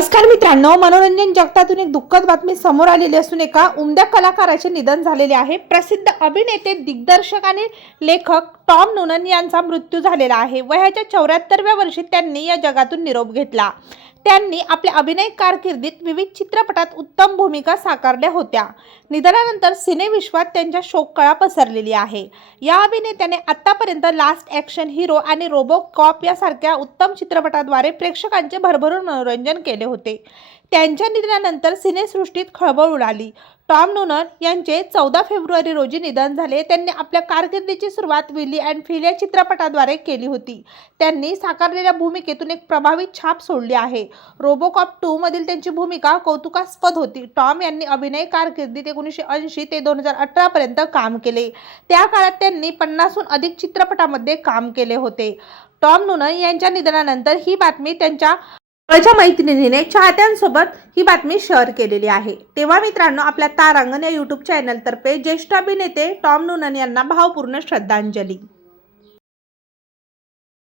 नमस्कार मित्रांनो, मनोरंजन जगतातून एक दुःखद बातमी समोर आलेली असून एका उमद्या कलाकाराचे निधन झालेले आहे। प्रसिद्ध अभिनेते, दिग्दर्शक आणि लेखक टॉम नूनन यांचा मृत्यू झालेला आहे। वयाच्या 74व्या वर्षी त्यांनी या जगातून निरोप घेतला। त्यांनी आपल्या अभिनय कारकिर्दीत विविध चित्रपटात उत्तम भूमिका साकारल्या होत्या। निधनानंतर सिनेविश्वात त्यांच्या शोककळा पसरलेली आहे। या अभिनेत्याने आतापर्यंत लास्ट ॲक्शन हीरो आणि रोबोकॉप यासारख्या उत्तम चित्रपटाद्वारे प्रेक्षकांचे भरभरून मनोरंजन केले होते। त्यांच्या निधनानंतर सिनेसृष्टीत खळबळ उडाली। टॉम नूनन यांचे 14 फेब्रुवारी रोजी निधन झाले। त्यांनी आपल्या कारकिर्दीची सुरुवात विली अँड फिल या चित्रपटाद्वारे केली होती। त्यांनी साकारलेल्या भूमिकेतून एक प्रभावी छाप सोडली आहे। रोबोकॉप 2 मधील त्यांची भूमिका कौतुकास्पद होती। टॉम यांनी अभिनय कारकिर्दीत 1980 ते 2018 पर्यंत काम केले। त्या काळात त्यांनी 50हून अधिक चित्रपटांमध्ये काम केले होते। टॉम नूनन यांच्या निधनानंतर ही बातमी त्यांच्या मैत्रिणीने चाहत्यांसोबत ही बातमी शेअर केलेली आहे। तेव्हा मित्रांनो, आपल्या तारांगण या YouTube चॅनल तर्फे ज्येष्ठ अभिनेते टॉम नूनन यांना भावपूर्ण श्रद्धांजली।